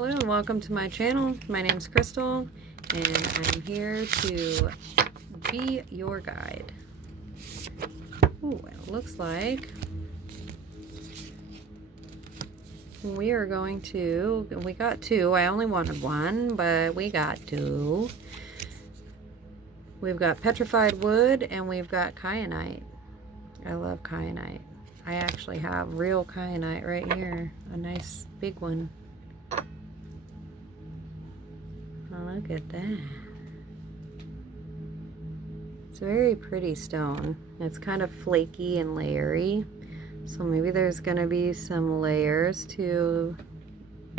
Hello and welcome to my channel. My name is Crystal and I'm here to be your guide. Ooh, it looks like we are going to, we got two. I only wanted one, but we got two. We've got petrified wood and we've got kyanite. I love kyanite. I actually have real kyanite right here, a nice big one. Oh, look at that. It's a very pretty stone. It's kind of flaky and layery, so maybe there's going to be some layers to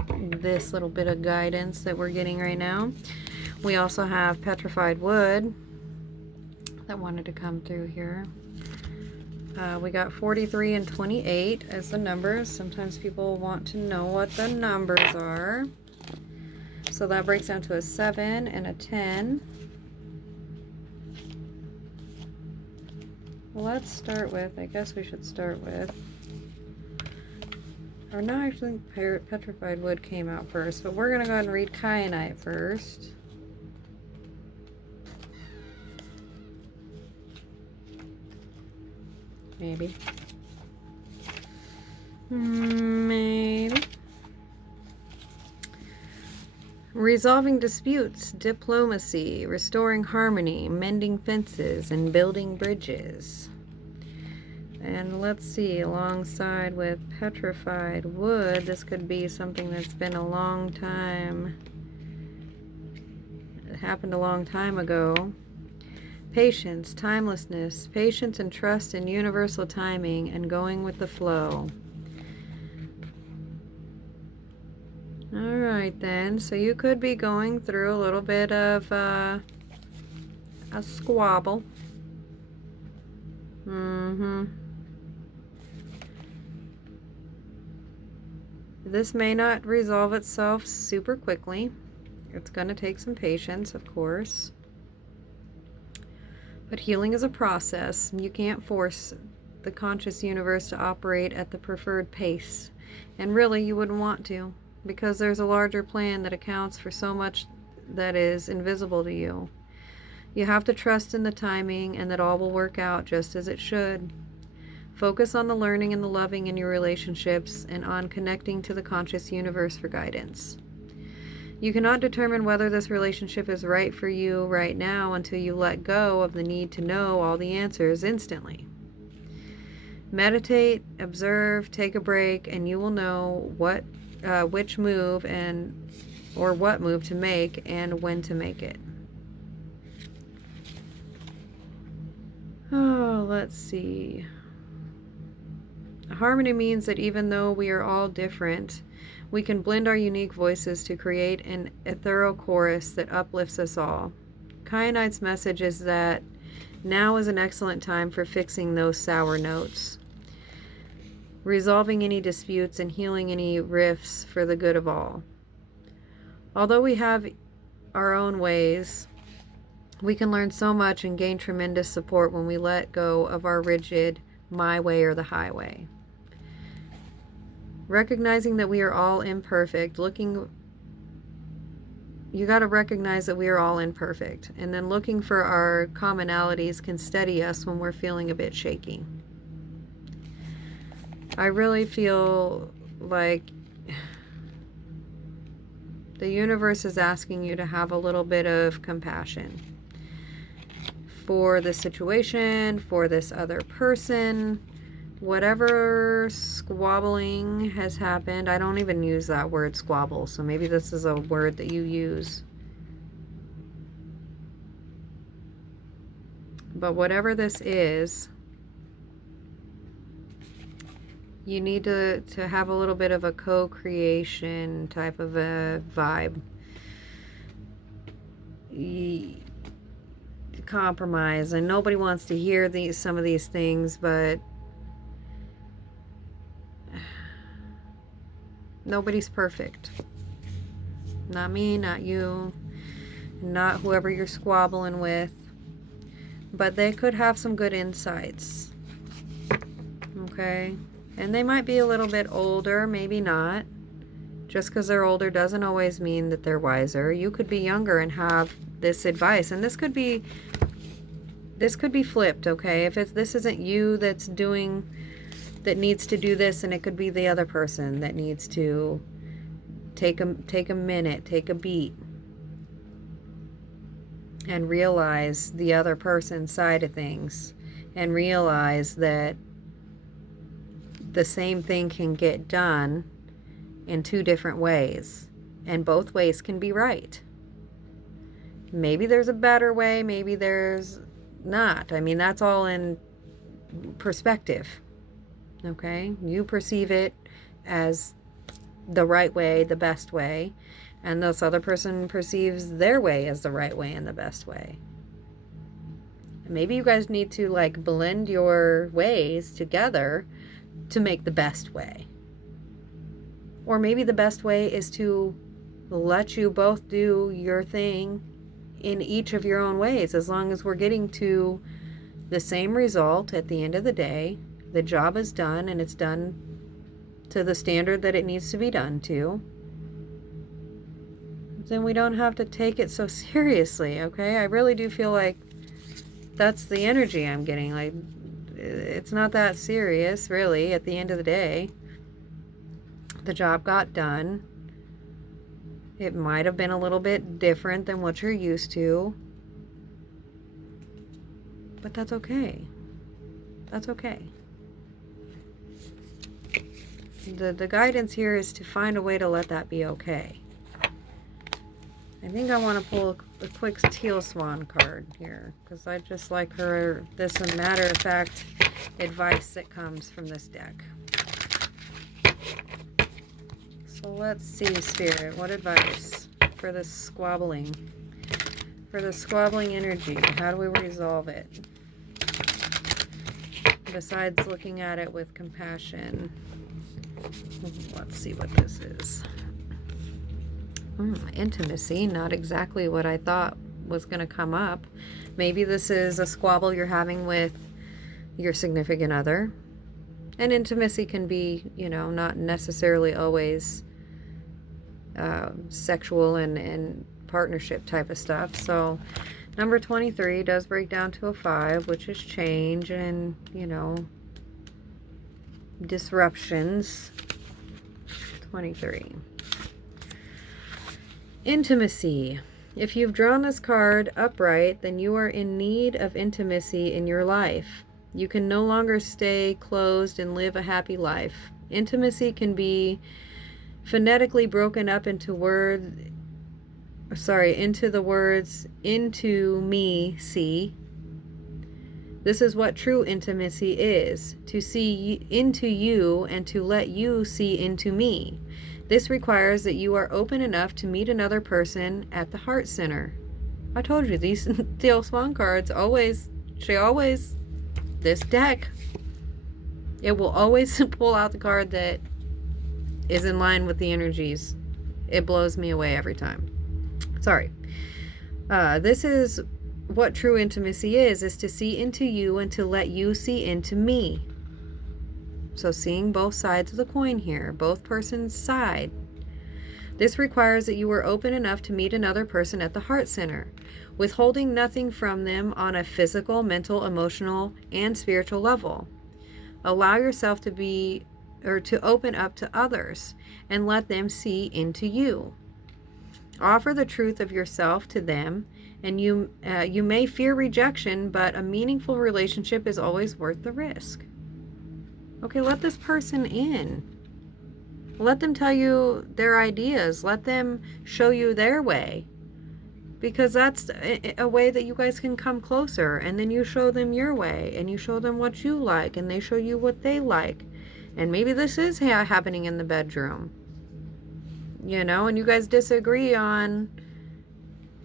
this little bit of guidance that we're getting right now. We also have petrified wood that wanted to come through here. We got 43 and 28 as the numbers. Sometimes people want to know what the numbers are. So that breaks down to a 7 and a 10. Well, let's start with, I guess we should start with, or no, actually petrified wood came out first, but we're going to go ahead and read kyanite first. Maybe. Maybe. Resolving disputes, diplomacy, restoring harmony, mending fences, and building bridges. And let's see, alongside with petrified wood, this could be something that's been a long time. It happened a long time ago. Patience, timelessness, patience and trust in universal timing, and going with the flow. Alright then, so you could be going through a little bit of a squabble. This may not resolve itself super quickly. It's going to take some patience, of course. But healing is a process. You can't force the conscious universe to operate at the preferred pace. And really, you wouldn't want to, because there's a larger plan that accounts for so much that is invisible to you. You have to trust in the timing and that all will work out just as it should. Focus on the learning and the loving in your relationships and on connecting to the conscious universe for guidance. You cannot determine whether this relationship is right for you right now until you let go of the need to know all the answers instantly. Meditate, observe, take a break, and you will know which move or what move to make and when to make it. Oh, let's see. Harmony means that even though we are all different, we can blend our unique voices to create an ethereal chorus that uplifts us all. Kyanite's message is that now is an excellent time for fixing those sour notes, resolving any disputes, and healing any rifts for the good of all. Although we have our own ways, we can learn so much and gain tremendous support when we let go of our rigid my way or the highway. Recognizing that we are all imperfect, you got to recognize that we are all imperfect, and then looking for our commonalities can steady us when we're feeling a bit shaky. I really feel like the universe is asking you to have a little bit of compassion for the situation, for this other person. Whatever squabbling has happened, I don't even use that word squabble, so maybe this is a word that you use. But whatever this is, you need to have a little bit of a co-creation type of a vibe. Compromise, and nobody wants to hear some of these things, but nobody's perfect. Not me, not you, not whoever you're squabbling with, but they could have some good insights. Okay, and they might be a little bit older, maybe not. Just because they're older doesn't always mean that they're wiser. You could be younger and have this advice, and this could be flipped, okay? If this isn't you that needs to do this, and it could be the other person that needs to take a minute, take a beat, and realize the other person's side of things, and realize that the same thing can get done in two different ways, and both ways can be right. Maybe there's a better way, maybe there's not. I mean, that's all in perspective, okay? You perceive it as the right way, the best way, and this other person perceives their way as the right way and the best way. Maybe you guys need to like blend your ways together to make the best way. Or maybe the best way is to let you both do your thing in each of your own ways. As long as we're getting to the same result at the end of the day, the job is done, and it's done to the standard that it needs to be done to, then we don't have to take it so seriously, okay? I really do feel like that's the energy I'm getting. Like, it's not that serious, really, at the end of the day. The job got done. It might have been a little bit different than what you're used to, but that's okay. That's okay. The guidance here is to find a way to let that be okay. I think I want to pull a quick Teal Swan card here, because I just like this matter-of-fact advice that comes from this deck. So let's see, Spirit, what advice for this squabbling? For the squabbling energy, how do we resolve it? Besides looking at it with compassion. Let's see what this is. Intimacy, not exactly what I thought was going to come up. Maybe this is a squabble you're having with your significant other. And intimacy can be, not necessarily always sexual and partnership type of stuff. So number 23 does break down to a 5, which is change and, disruptions. 23. Intimacy. If you've drawn this card upright, then you are in need of intimacy in your life. You can no longer stay closed and live a happy life. Intimacy can be phonetically broken up into the words into me, see. This is what true intimacy is, to see into you and to let you see into me. This requires that you are open enough to meet another person at the heart center. I told you, these Teal Swan cards this deck, it will always pull out the card that is in line with the energies. It blows me away every time. Sorry. This is what true intimacy is to see into you and to let you see into me. So seeing both sides of the coin here, both persons' side. This requires that you are open enough to meet another person at the heart center, withholding nothing from them on a physical, mental, emotional, and spiritual level. Allow yourself to open up to others and let them see into you. Offer the truth of yourself to them, and you may fear rejection, but a meaningful relationship is always worth the risk. Okay, let this person in. Let them tell you their ideas. Let them show you their way. Because that's a way that you guys can come closer. And then you show them your way. And you show them what you like. And they show you what they like. And maybe this is happening in the bedroom. And you guys disagree on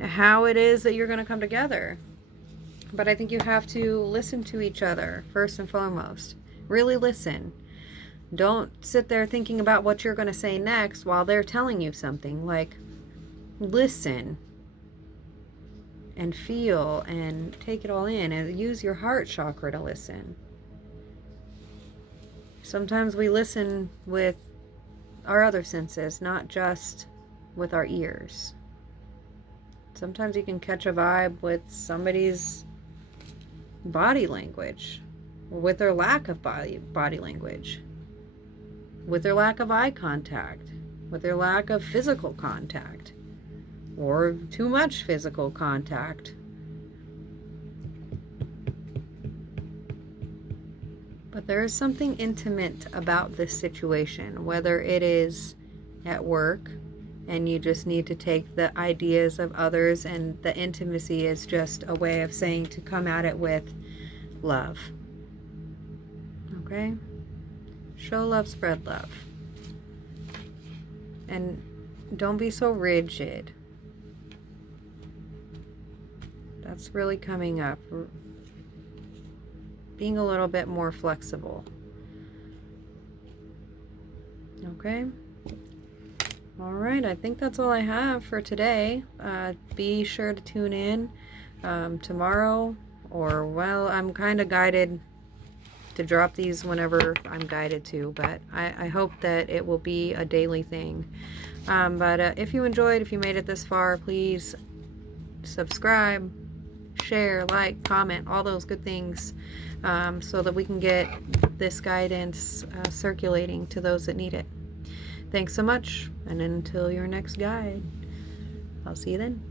how it is that you're going to come together. But I think you have to listen to each other first and foremost. Really listen. Don't sit there thinking about what you're going to say next while they're telling you something. Like, listen and feel and take it all in, and use your heart chakra to listen. Sometimes we listen with our other senses, not just with our ears. Sometimes you can catch a vibe with somebody's body language, or with their lack of body language, with their lack of eye contact, with their lack of physical contact, or too much physical contact. But there is something intimate about this situation, whether it is at work and you just need to take the ideas of others, and the intimacy is just a way of saying to come at it with love. Okay? Show love, spread love. And don't be so rigid. That's really coming up. Being a little bit more flexible. Okay? Alright, I think that's all I have for today. Be sure to tune in tomorrow, or, well, I'm kind of guided to drop these whenever I'm guided to, but I hope that it will be a daily thing. But if you enjoyed, if you made it this far, please subscribe, share, like, comment, all those good things, so that we can get this guidance circulating to those that need it. Thanks so much, and until your next guide, I'll see you then.